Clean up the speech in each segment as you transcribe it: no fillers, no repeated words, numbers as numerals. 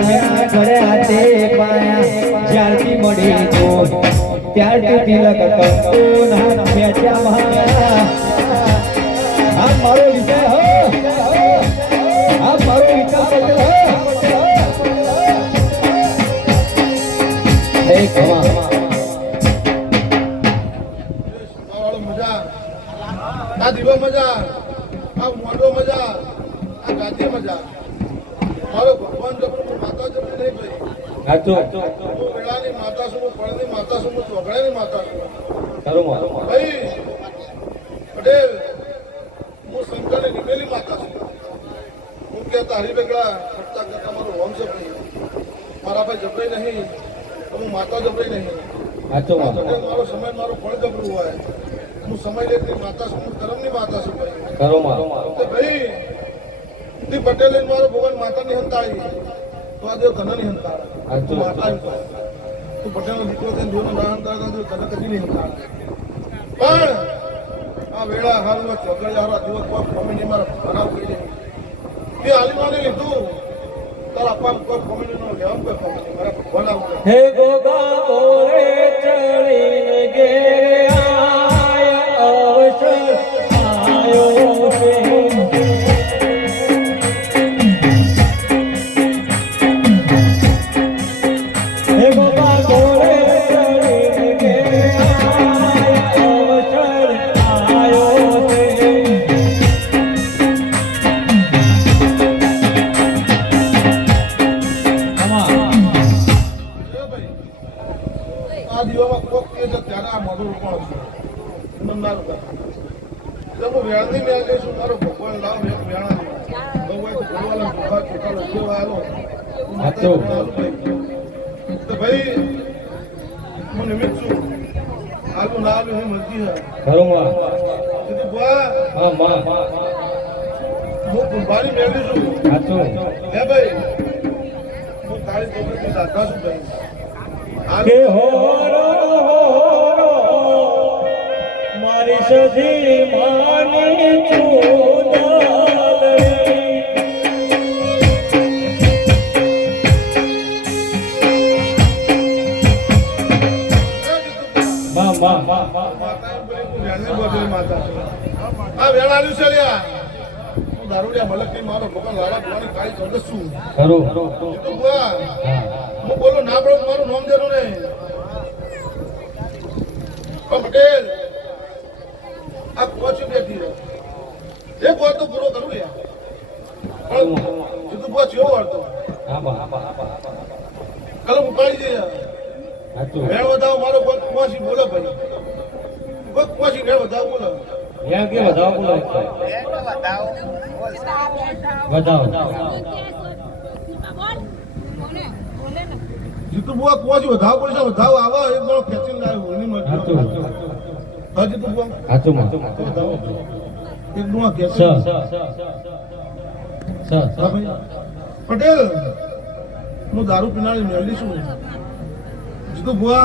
ઘણા ઘરે હાથે પાયા જ્યારથી મળી તો ત્યારથી તિલક કરતો ના ખેંચ્યા મહારાજ આ મારો વિજય હો આ મારો વિકાસ હો હે ખમા આ દીવો મજા આ મોઢો મજા આ ગાજે મજા મારો ભગવાન જબરું માતા જબરું નહીં ભાઈ સાચો હું વેળાની માતા છું હું ફળની માતા છું હું ચોગડાની માતા છું ખરું મારો ભાઈ પટેલ હું શંકરની નિમેલી માતા છું હું કહેતા હરિબેગડા કરતા કરતા મારું હોમ છે ભાઈ મારા ભાઈ જબરાઈ નહીં તો હું માતા જબરાઈ નહીં સાચો મારો સમય મારો ફળ જબરું હોય હું સમય લેતી માતા છું હું કરમની માતા છું ભાઈ ખરો મારો ભાઈ તી પટેલ મારો ભગવાન માતા ની હંતાળી તો આ દેવ તને નહીં હંતાળે માતા એમ કહે તું પટેલ નો દીકરો થઈને દેવનો ના હંતાળે દેવ તને કદી નહીં હંતાળે પણ આ વેળા હારું ચોગડ હારો દિવસ કોક કોમેડી મારા બનાવ કરી દે તે હાલીમાને લીધું તારા અપ્પા કોક કોમેડી નો લેવા કોઈ કોમેડી મારા ભગવાન આવું હે ગોગા ઓરે ચડીને ગયા અવસર આયો છે આ દીવામાં કોક કે છે ત્યારે આ મોઢું રોપણ છે મનના રોપણ તો હું વેણથી મેળ લઈશું મારો ભગવાન લાવ વેણા ભગવાન તો ભગવાન ભગવાન ચોખા લખી વાળો તો ભાઈ હું નિમિત્ત છું આલું ના આલું એની મરજી છે ખરું માં તેથી બુઆ હા માં હું કુંભારી મેળવી છું સાચું હે ભાઈ હું કાળી ચોકડીથી દાદા છું ભાઈ કે હોરો મારી સધી માની ચૂડાલ મા મા મા માતા આ વેળાલ્યું છે લ્યા હું દારૂડિયા મલકની મારો ભગવાન લાડા ભગવાન કાળી ચોકડ છું ખરું તો બુઆ હું બોલું ના પડું મારું નામ દેનું ને પટેલ આ કોચી બેઠી રહે એક વાત તો પૂરો કરું યાર પણ સીધું બુઆ ચેવો વાળતો કલમ ઉપાડી દે યાર વેણ વધાવો મારો કોઈ કુવાસી બોલો ભાઈ કોઈ કુવાસી વેણ વધાવો બોલો યા કે વધાવો બોલો વધાવો જીતુ બુઆ કુવાસી વધાવો પડશે વધાવો આવા એક ગણો ખેંચીને લાવ્યો એની મરજી હા જીતુ બુઆ સાચું માં એક ગણો ખેંચી પટેલ હું દારૂ પીનારી મેળવી છું જીતુ બુઆ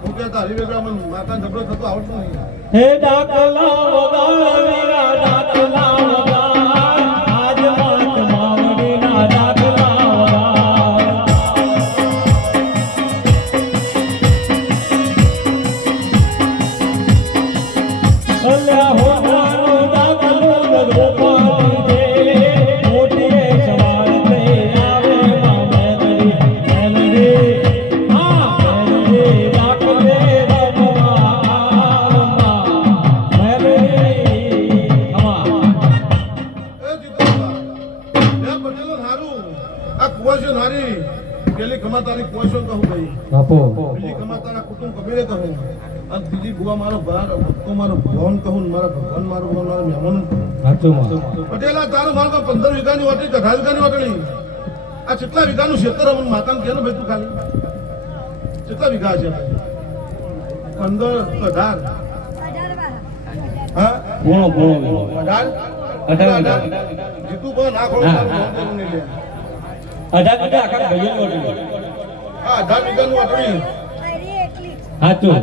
હું કહેતા હરિવેગડા મને માતા જબરો થતો આવડતું નહીં હે દાખલા વગાવીરા દાખલા આજ માત માવડીના દાખલા અલ્યા હોવાનો દાખલો ગોપાલ દે મોટી સવાર તે આવે મેલડી મેલડી હા મેલડી દાખલે પેલી કમા તારી પોઈસો કહું ભાઈ બાપો બીજી કમા તારા કુટુંબ કબીરે કહું અને ત્રીજી બુઆ મારો ભક્તો મારો ભગવાન કહું મારા ભગવાન મારો મારા મહેમાન પટેલા તારું મારો 15 વીઘાની વાટણી 18 વીઘાની વાટણી આ કેટલા વીઘાનું ક્ષેત્ર મને માતાને કહે ને ભાઈ તું ખાલી કેટલા વીઘા છે 15 18 હા બોલો 18 જીતુ બો ના ખોલો નહીં લે 18 વીઘા આખા ભાઈઓની વાટણી હા 18 વીઘાનું વાટણી સાચું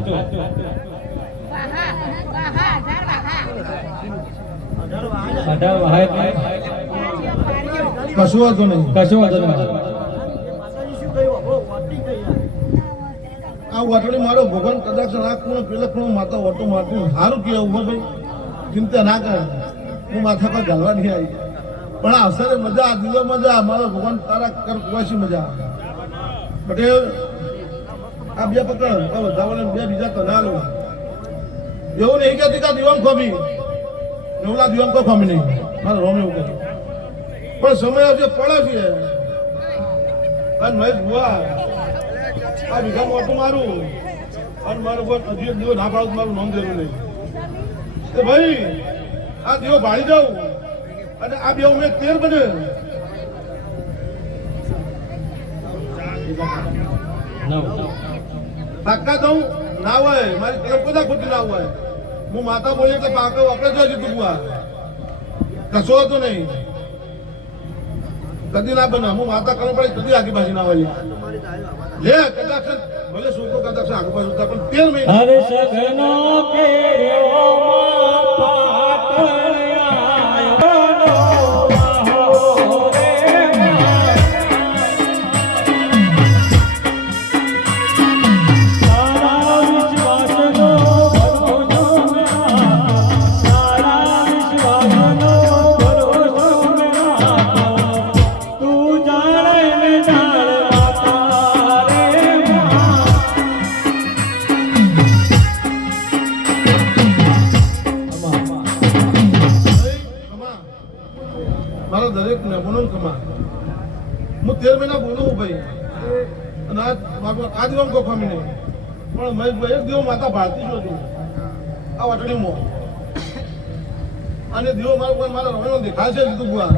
કશું વાંધો નહીં કશું વાંધો નહીં આ વાટડી મારો ભગવાન કદાચ આ ખૂણો પેલા ખૂણો માતા ઓટો મારતું સારું કે ઉભો ભાઈ ચિંતા ના કર હું માથા પર ઘાલવા નહીં આવી પણ આ અસરે મજા આ દિલો મજા મારો ભગવાન તારા કર કુવાસી મજા પટેલ આ બે પકડ વધાવને બે બીજા તનાલો એવું નહીં કે દીકા દીવામ ખોમી એવલા દીવામ કો ખોમી નહીં મારો રોમ એવું કહે પણ સમય હજુ પડે છે અને મહેશ બુઆ આ બીજા મોટું મારું અને મારું કોઈ હજી એક દિવસ ના પાડું મારું નામ જરૂર નહીં કે ભાઈ આ દીવો ભાળી જાઉં અને આ બે ઉમેદ 13 બને પાક્કા દઉં ના હોય મારી કલમ કદા ખોટી ના હોય હું માતા બોલી એટલે પાકો આપણે જો જીતું બુઆ કશો હતો નહીં કદી ના બને હું માતા કલમ પડે કદી આગી બાજી ના હોય લે કદાચ ભલે છોકરો કદાચ આગળ પાછળ પણ 13 મહિના હર સગનો કેર્યો મારા દરેક મહેમાનો કમા હું 13 મહિના બોલું ભાઈ અને આ દિવસ કોઈ ખમી નહીં પણ મેં એક દિવસ માતા ભારતી છું હતું આ વાટડીમાં અને દિવસ મારા રમેનો દેખાય છે જીતું બુઆ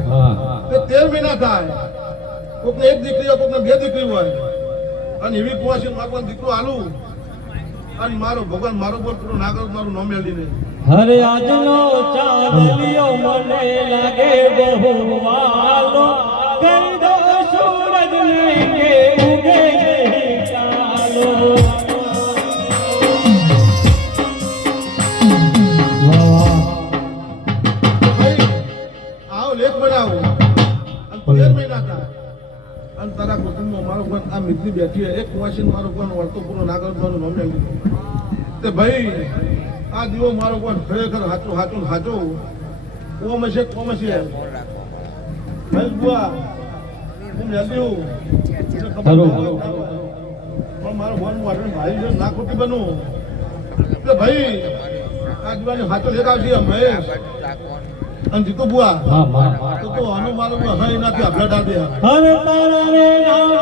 તે 13 મહિના થાય કોકને એક દીકરી હોય કોકને 2 દીકરી હોય અને એવી કુવાસી મારું દીકરો આલું અને મારો ભગવાન મારો બોલ પૂરો ના કરું મારું નામ મેળવી નહીં હરે આજનો ચાંદલિયો મને લાગે બહુ વાલો કહી દો સૂરજ ને કે ઉગે નહીં ચાલો ભાઈ આવો લેખ બનાવો અને 13 મહિના થાય અને તારા કુટુંબમાં મારો કોઈ આ મિત્રી બેઠી એક કુવાસી મારો કોઈ વર્તો પૂરો ના કરું મારું નામ મેળવી તે ભાઈ આ દીવો મારો કોઈ ખરેખર હાચું હાચું હાચું કોમ છે ભાઈ બુઆ હું મેલ્યું પણ મારો ફોન વાટણ ભાઈ છે ના ખોટી બનું એટલે ભાઈ આ દીવાની હાચો લેતા છીએ મહેશ અને જીતુ બુઆ તો આનું મારું હઈ નાખી આપડા ડાબે હરે તારા રે નાનો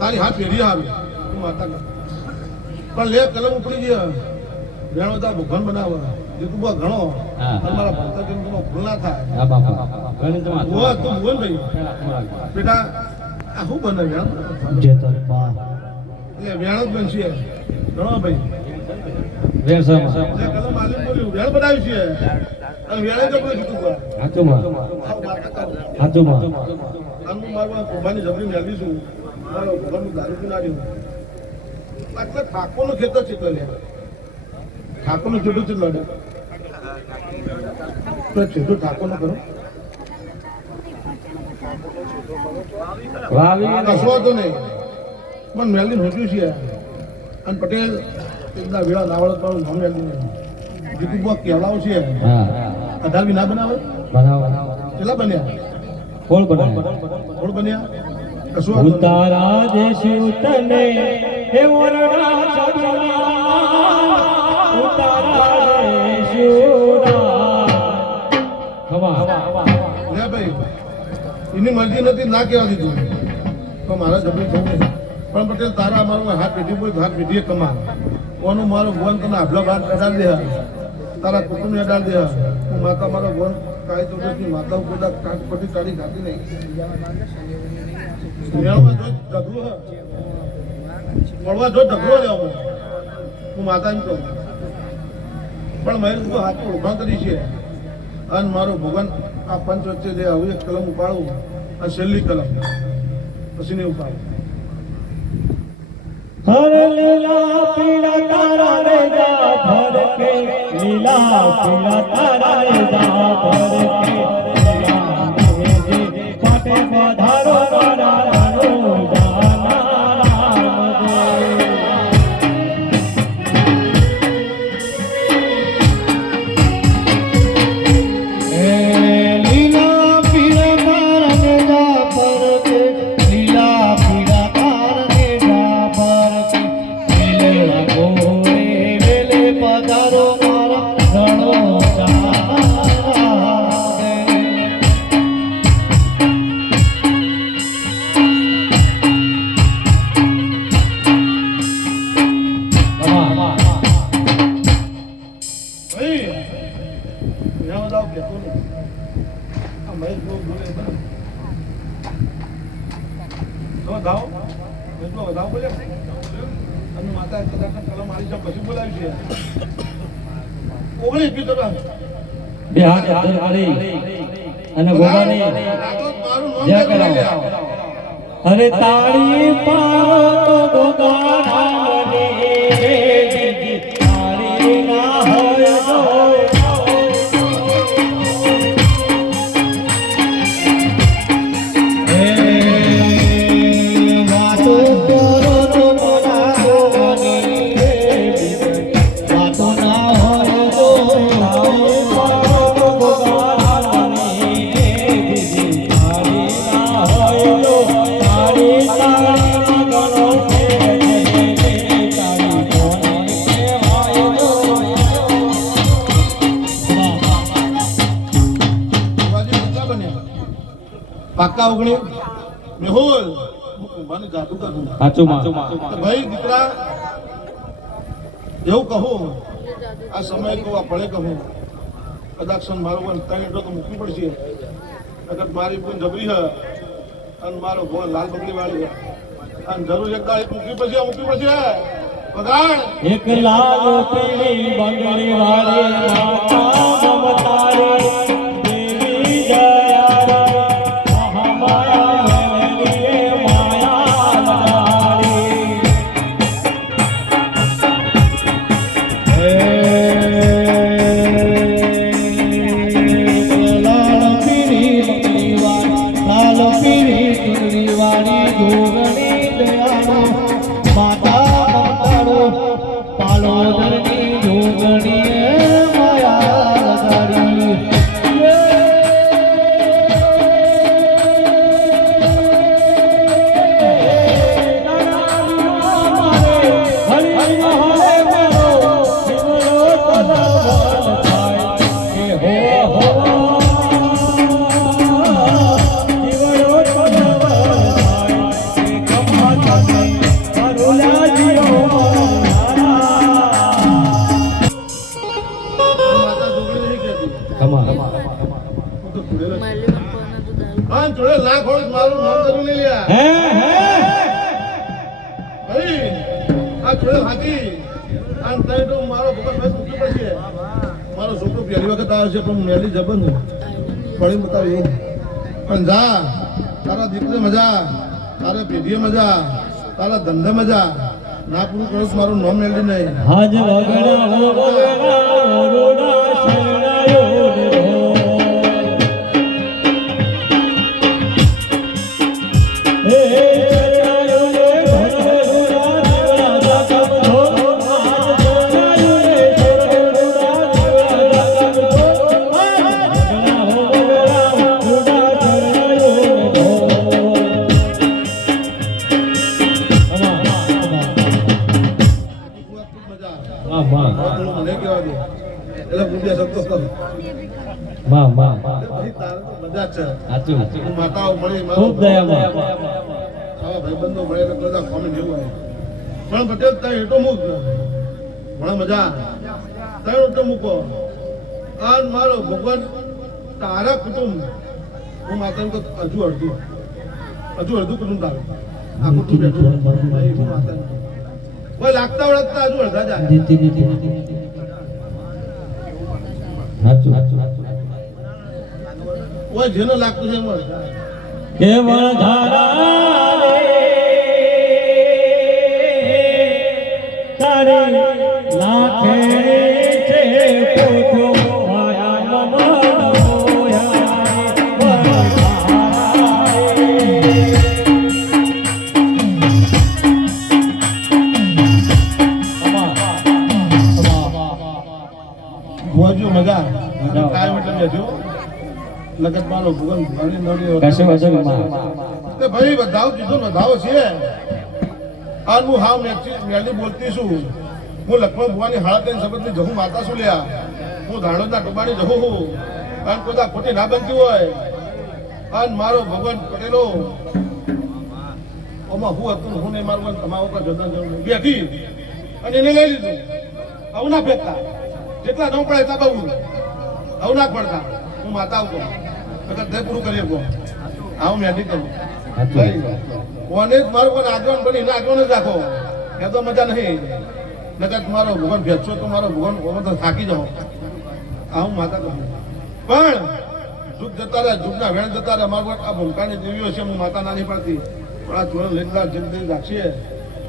તારી હાથ પેઢી આવી તું માતા પણ લે કલમ ઉપડી ગયા વેણો તા ભગવાન બનાવે જેટલું બા ઘણો તમારા ભણતર કેમ તમારો ભૂલ ના થાય તું બોલ ભાઈ બેટા આ શું બને વેણ એટલે વેણ જ બનશે ઘણો ભાઈ કલમ માલિક બોલ્યું વેણ બનાવી છે અને વેણે જ આપણે કીધું હું મારું કુંભાની જબરી મેળવી છું મારો ભગવાનનું દારૂ પીનાર્યું એટલે ઠાકોરનું ખેતર છે લે ઠાકોરનું છેટું છે લડે તો છેટું ઠાકોરનું કરો કશો હતો નહીં પણ મેલદીન હોટ્યું છે અને પટેલ એકદા વેળા નાવડ પાડું નામ મેલદીન જીતું બુઆ કેવડાવ છે 18 બી ના બનાવે કેટલા બન્યા ફોડ બન્યા ઉતારા દેશું તને હે વરડા છબલા ઉતારા દેશું હવા લે ભાઈ એની મરજી નથી ના કહેવા દીધું તો મારા જબરી થવું નહીં પણ પટેલ તારા અમારું હાથ પેઢી બોલ હાથ પેઢીએ કમા કોનું મારો ભગવાન તને આટલો ભાગ અડાડ દે તારા કુટુંબને અડાડ દે હું માતા મારો ભગવાન કાળી ચૌદસની માતાઓ બધા કાચ પરથી તાળી ખાતી નહીં. મેળવા જો ઢગલો હ. મળવા જો ઢગલો લેવો હું માતા એમ કહું. પણ મેં તો હાથ પર ઉભા કરી છે અને મારો ભગવાન આ પંચ વચ્ચે જે હવે એક કલમ ઉપાડું આ છેલ્લી કલમ પછી નહીં ઉપાડું. હરે લીલા પીળા તારા રે જા ભરકે લીલા પીળા તારા રે જા ભરકે લીલા મેજે પાટે પધારો મારા રાણો જાના એ લીલા પીળા તારા રે જા ભરકે લીલા પીળા તારા રે જા ભરકે લીલા ગોરે વેલે પધારો મારા રણો જાના ભાઈ મેં બધા કહેતો નહીં. આ મહેશ બહુ બોલે હતા. તો વધાવો મહેશ બહુ વધાવો બોલે અને માતા કદાચ કલમ મારી છે પછી બોલાવી છે 19 પીતો બે હાથ અંદર કરી અને ભગવાનની જય કરાવો. અરે તાળી પાડો તો ગોગાના મને બીજી તાળી ના હોય વાતો કરો તો બોલાવો મને વાતો ના હોય તો તાળી પાડો તો ગોગાના મને બીજી તાળી ના હોય તો તાળી તાળી ગણો છે તાળી કોને કહેવાય પાક્કા ઉગણી મેહુલ હું કુંભાને જાદુ કરું. સાચું તો ભાઈ દીકરા એવું કહું આ સમય કહું આ પળે કહું કદાચ મારો પણ ત્રણ એટલો તો મૂકવી પડશે. કદાચ મારી પણ જબરી હ અને મારો ભગવાન લાલ બગડી વાળી હ અને જરૂર એક દાળ મૂકવી પડશે પગાણ એક લાલ પીળી બંગડી વાળી માતા મમતારે દેવી જયા મહામાયા વેલીએ માયા લડાડી લાલ પીળી બંગડી વાળી લાલ પીળી ચુનરી વાળી ધોરણી દયાળો માતા મમતાળો પાલોદરની જોગણીએ માયા લગાડી માતા જોગણી નહીં કહેતી. હું તો જોડેલો છું. હા જોડે લાખ હોય મારું નામ કરું નહીં લ્યા ભાઈ આ જોડે હાથી અને તઈ તો મારો ભગવાન બસ મૂકી પડશે. મારો છોકરો પહેલી વખત આવે છે પણ મેલી જબન પડી બતાવ્યું પણ જા તારા દીકરી મજા તારા પેઢીએ મજા તારા ધંધે મજા ના પૂરું કરું મારું નામ મેળવી નહીં. હજ વગડા હો વગડા રોડા શરણાયો રે હે શરણાયો રે ભરભરા દેવડા કબ ધો શરણાયો રે ભરભરા દેવડા કબ ધો વગડા હો વગડા રોડા શરણાયો રે ધો મજા વાહ મને કહેવા દે એટલે પૂજ્યા શબ્દો કહો વાહ વાહ પછી તારે તો મજા જ છે. સાચું હું માતાઓ મળી ખૂબ દયામાં આવા ભાઈબંધો મળે એટલે બધા કોમેન્ટ જેવું આવે પણ પટેલ તઈ હેઠો મૂક ઘણા મજા તઈ હેઠો મૂકો આ મારો ભગવાન તારા કુટુંબ હું માતાને કહું હજુ અડધું કુટુંબ તારું આ કુટુંબ બેઠું ભાઈ હું માતાને કહું. કોઈ લાગતા વળગતા હજુ અડધા જાય કોઈ જેને લાગતું છે એમ અડધા. કેવળ ધારા રે તારી લાખે છે પોતો માયા મન મોયા ભુવાજીઓ મજા કાયમ એટલે બેઠો લગત મારો ભુવન ભણી નડી કશે વજન માં તે ભાઈ વધાવ કીધું વધાવો છે આ હું હાવ મેલી બોલતી છું હું લક્ષ્મણ ભુવાની હાળત લઈને સબતની જહું માતા છું લ્યા હું ધાણોદના ટોબાની જહું હું અને કોઈ ખોટી ના બનતી હોય અને મારો ભગવાન પટેલો ઓમાં હું હતું હું નહીં મારું તમારા ઉપર જોતા જવું બેઠી અને એને લઈ લીધું આવું ના ફેંકતા જેટલા ન પડે એટલા બહુ આવું ના પડતા હું માતા આવું અગર તે પૂરું કરી શકો આવું મેં કરું કોને જ મારું કોઈ આગળ બની એને આગળ જ રાખો એ તો મજા નહીં નકર મારો ભગવાન ભેટશો તો મારો ભગવાન તો થાકી જાઓ આવું માતા કહું પણ જુગ જતા રહે જુગના વેણ જતા રહે મારું આ ભૂમકાની દેવીઓ છે હું માતા નાની પડતી પણ આ જોડે લેતા જિંદગી રાખીએ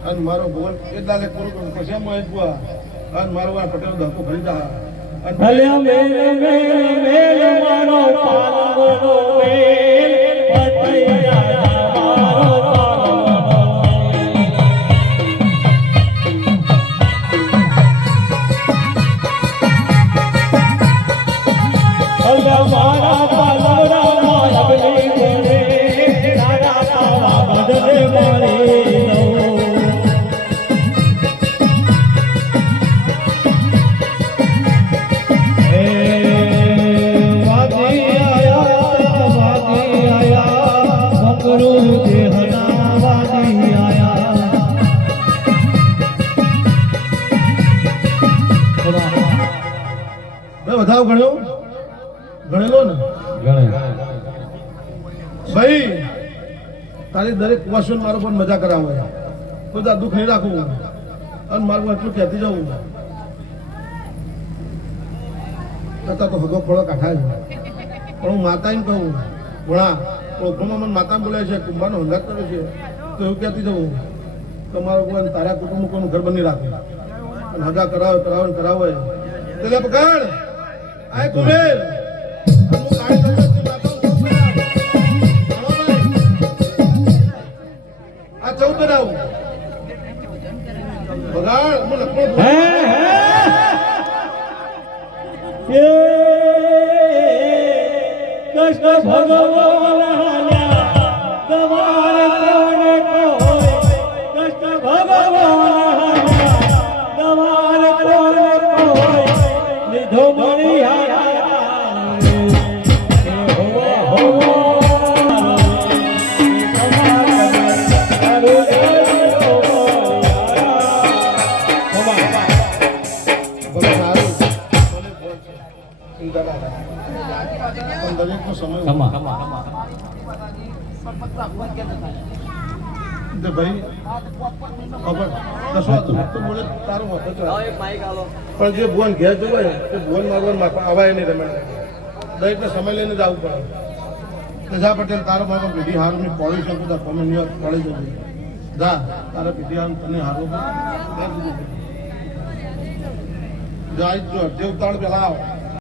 અને મારો ભગવાન એ દાલે પૂરું કરું પછી એમ હોય બુઆ અને મારો આ પટેલ ધક્કો ભરી જા ભલે મેલ મેલ મેલ મારો પાલવનો મેલ પતૈયા મારો પાલવનો અલ્લા મારા પાલવના માલવને ગોરે તારા તારા બદલે મારી નો વધાવ ગણ્યો ગણેલો ને ભાઈ તારી દરેક ક્વેશ્ચન મારો પણ મજા કરાવે બધા દુઃખ નહીં રાખવું અને મારું એટલું કહેતી જવું છતાં તો હગો ખોળો કાઢાય પણ હું માતાને કહું ભણા ઓળખોમાં મને માતા બોલે છે કુંભાનો હંગાત કરે છે તો એવું કહેતી જવું તો મારો કોઈ તારા કુટુંબ કોઈનું ઘર બની રાખે અને હગા કરાવે એટલે પકડ આ કુબેર આ 14 બનાવું બગાડ હું લખો કૃષ્ણ ભગવાન તમારે કોને કોઈ કૃષ્ણ ભગવાન તમારે કોને કોઈ લીધો મણી દરેકનો સમય ભાઈ ખબર તો બોલે તારું પણ જે ભુવન ઘેર જવું હોય તે ભુવન મારવા આવાય નહીં તમે દરેકને સમય લઈને જ આવવું પડે જા પટેલ તારો મારો પેઢી હારું ની પડી શકું તો પડી જશે જા તારા પેઢી હારું તને હારું જાય જો દેવતાળ પેલા આવો